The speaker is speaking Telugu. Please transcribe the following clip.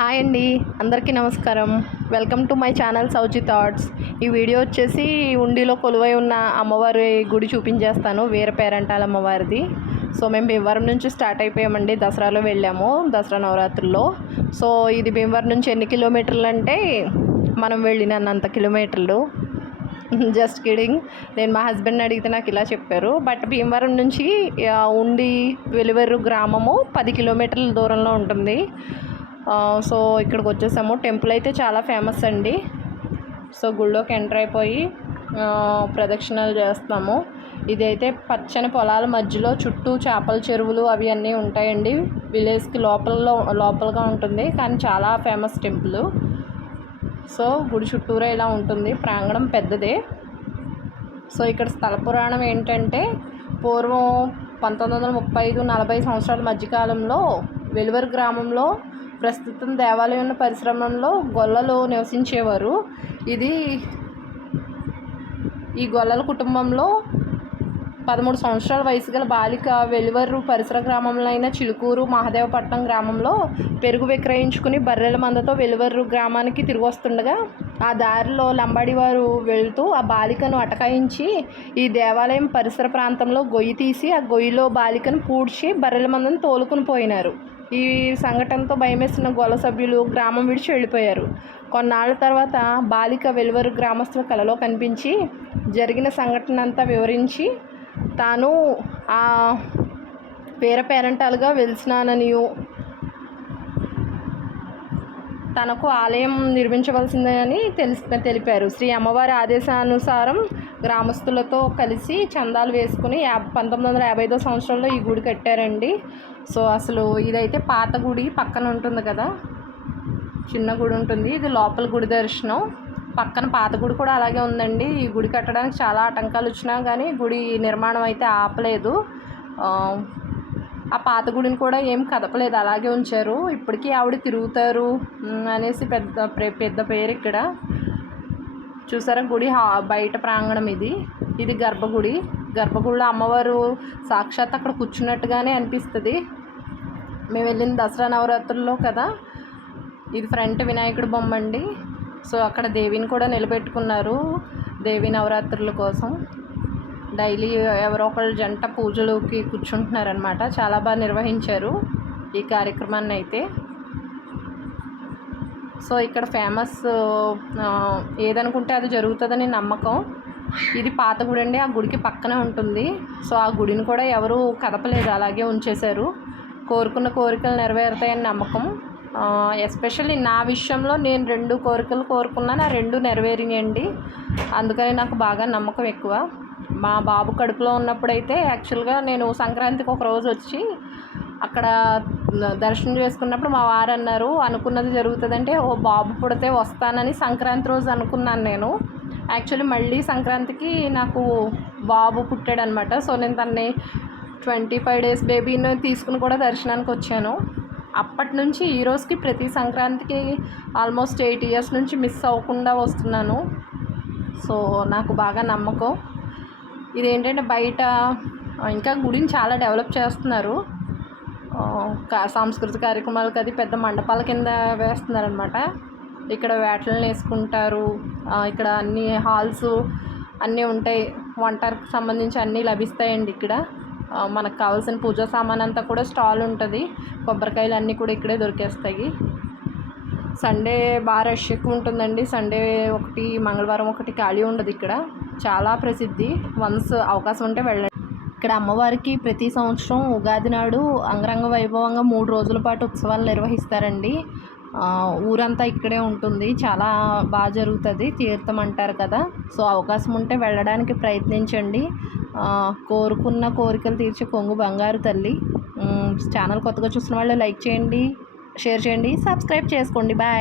హాయ్ అండి, అందరికీ నమస్కారం. Welcome to my channel Sowji thoughts. ఈ వీడియో వచ్చేసి ఉండిలో కొలువై ఉన్న అమ్మవారి గుడి చూపించేస్తాను, వీర పేరంటాల అమ్మవారిది. సో మేము భీమవరం నుంచి స్టార్ట్ అయిపోయామండి. దసరాలో వెళ్ళాము, దసరా నవరాత్రుల్లో. సో ఇది భీమవరం నుంచి ఎన్ని కిలోమీటర్లు అంటే మనం వెళ్ళినంత కిలోమీటర్లు. Just kidding. నేను మా హస్బెండ్ని అడిగితే నాకు ఇలా చెప్పారు. బట్ భీమవరం నుంచి ఉండి వెలువెర్రు గ్రామము 10 కిలోమీటర్ల దూరంలో ఉంటుంది. సో ఇక్కడికి వచ్చేసాము. టెంపుల్ అయితే చాలా ఫేమస్ అండి. సో గుళ్ళోకి ఎంటర్ అయిపోయి ప్రదక్షిణలు చేస్తాము. ఇదైతే పచ్చని పొలాల మధ్యలో చుట్టూ చేపల చెరువులు అవి అన్నీ ఉంటాయండి. విలేజ్కి లోపలగా ఉంటుంది, కానీ చాలా ఫేమస్ టెంపుల్. సో గుడి చుట్టూరా ఇలా ఉంటుంది, ప్రాంగణం పెద్దదే. సో ఇక్కడ స్థల పురాణం ఏంటంటే, పూర్వం 1935-40 సంవత్సరాల మధ్యకాలంలో వెలువెరు గ్రామంలో, ప్రస్తుతం దేవాలయం ఉన్న పరిశ్రమంలో గొల్లలు నివసించేవారు. ఈ గొల్లల కుటుంబంలో 13 సంవత్సరాల వయసు గల బాలిక వెలువెర్రు పరిసర గ్రామంలో అయిన చిలుకూరు మహాదేవపట్నం గ్రామంలో పెరుగు విక్రయించుకుని బర్రెల మందతో వెలువెర్రు గ్రామానికి తిరిగి వస్తుండగా ఆ దారిలో లంబాడి వారు వెళుతూ ఆ బాలికను అటకాయించి ఈ దేవాలయం పరిసర ప్రాంతంలో గొయ్యి తీసి ఆ గొయ్యిలో బాలికను పూడ్చి బర్రెల మందను తోలుకుని పోయినారు. ఈ సంఘటనతో భయమేసిన గొల్ల సభ్యులు గ్రామం విడిచి వెళ్ళిపోయారు. కొన్నాళ్ళ తర్వాత బాలిక వెలువెర్రు గ్రామస్తుల కలలో కనిపించి జరిగిన సంఘటన అంతా వివరించి తాను ఆ వీర పేరంటాలుగా వెలిసినాననియు తనకు ఆలయం నిర్మించవలసిందని తెలిపారు. శ్రీ అమ్మవారి ఆదేశానుసారం గ్రామస్తులతో కలిసి చందాలు వేసుకుని 1955 సంవత్సరంలో ఈ గుడి కట్టారండి. సో అసలు ఇదైతే పాత గుడి పక్కన ఉంటుంది కదా, చిన్న గుడి ఉంటుంది. ఇది లోపల గుడి దర్శనం. పక్కన పాత గుడి కూడా అలాగే ఉందండి. ఈ గుడి కట్టడానికి చాలా ఆటంకాలు వచ్చినా కానీ గుడి నిర్మాణం అయితే ఆపలేదు. ఆ పాత గుడిని కూడా ఏం కదపలేదు, అలాగే ఉంచారు. ఇప్పటికీ ఆవిడ తిరుగుతారు అనేసి పెద్ద పేరు ఇక్కడ. చూసారా గుడి బయట ప్రాంగణం ఇది గర్భగుడి. గర్భగుడిలో అమ్మవారు సాక్షాత్ అక్కడ కూర్చున్నట్టుగానే అనిపిస్తుంది. మేము వెళ్ళిన దసరా నవరాత్రుల్లో కదా. ఇది ఫ్రంట్ వినాయకుడి బొమ్మ అండి. సో అక్కడ దేవిని కూడా నిలబెట్టుకున్నారు దేవి నవరాత్రుల కోసం. డైలీ ఎవరో ఒకళ్ళు జంట పూజలోకి కూర్చుంటున్నారనమాట. చాలా బాగా నిర్వహించారు ఈ కార్యక్రమాన్ని అయితే. సో ఇక్కడ ఫేమస్ ఏదనుకుంటే అది జరుగుతుందని నమ్మకం. ఇది పాత గుడి అండి, ఆ గుడికి పక్కనే ఉంటుంది. సో ఆ గుడిని కూడా ఎవరు కదపలేదు, అలాగే ఉంచేశారు. కోరుకున్న కోరికలు నెరవేరుతాయని నమ్మకం. ఎస్పెషల్లీ నా విషయంలో నేను 2 కోరికలు కోరుకున్నాను, ఆ 2 నెరవేరినాయండి. అందుకని నాకు బాగా నమ్మకం ఎక్కువ. మా బాబు కడుపులో ఉన్నప్పుడైతే యాక్చువల్గా నేను సంక్రాంతికి ఒక రోజు వచ్చి అక్కడ దర్శనం చేసుకున్నప్పుడు మా వారు అన్నారు, అనుకున్నది జరుగుతుందంటే ఓ బాబు పుడితే వస్తానని సంక్రాంతి రోజు అనుకున్నాను నేను. యాక్చువల్లీ మళ్ళీ సంక్రాంతికి నాకు బాబు పుట్టాడనమాట. సో నేను తన్ని 25 డేస్ బేబీని తీసుకుని కూడా దర్శనానికి వచ్చాను. అప్పటి నుంచి ఈ రోజుకి ప్రతి సంక్రాంతికి ఆల్మోస్ట్ 8 ఇయర్స్ నుంచి మిస్ అవ్వకుండా వస్తున్నాను. సో నాకు బాగా నమ్మకం. ఇదేంటంటే బయట ఇంకా గుడిని చాలా డెవలప్ చేస్తున్నారు. సాంస్కృతిక కార్యక్రమాలకు అది పెద్ద మండపాల కింద వేస్తున్నారనమాట. ఇక్కడ వేటలను వేసుకుంటారు. ఇక్కడ అన్ని హాల్స్ అన్నీ ఉంటాయి. వంటకు సంబంధించి అన్నీ లభిస్తాయండి ఇక్కడ. మనకు కావాల్సిన పూజా సామాన్ అంతా కూడా స్టాల్ ఉంటుంది. కొబ్బరికాయలు అన్నీ కూడా ఇక్కడే దొరికేస్తాయి. సండే బాగా రష్ ఎక్కువ ఉంటుందండి. సండే ఒకటి, మంగళవారం ఒకటి ఖాళీ ఉండదు ఇక్కడ. చాలా ప్రసిద్ధి. వన్స్ అవకాశం ఉంటే వెళ్ళండి. ఇక్కడ అమ్మవారికి ప్రతి సంవత్సరం ఉగాది నాడు అంగరంగ వైభవంగా 3 రోజుల పాటు ఉత్సవాలు నిర్వహిస్తారండి. ఊరంతా ఇక్కడే ఉంటుంది. చాలా బాగా జరుగుతుంది. తీర్థం అంటారు కదా. సో అవకాశం ఉంటే వెళ్ళడానికి ప్రయత్నించండి. కోరుకున్న కోరికలు తీర్చే కొంగు బంగారు తల్లి. ఛానల్ కొత్తగా చూసిన వాళ్ళు లైక్ చేయండి, షేర్ చేయండి, సబ్స్క్రైబ్ చేసుకోండి. బాయ్.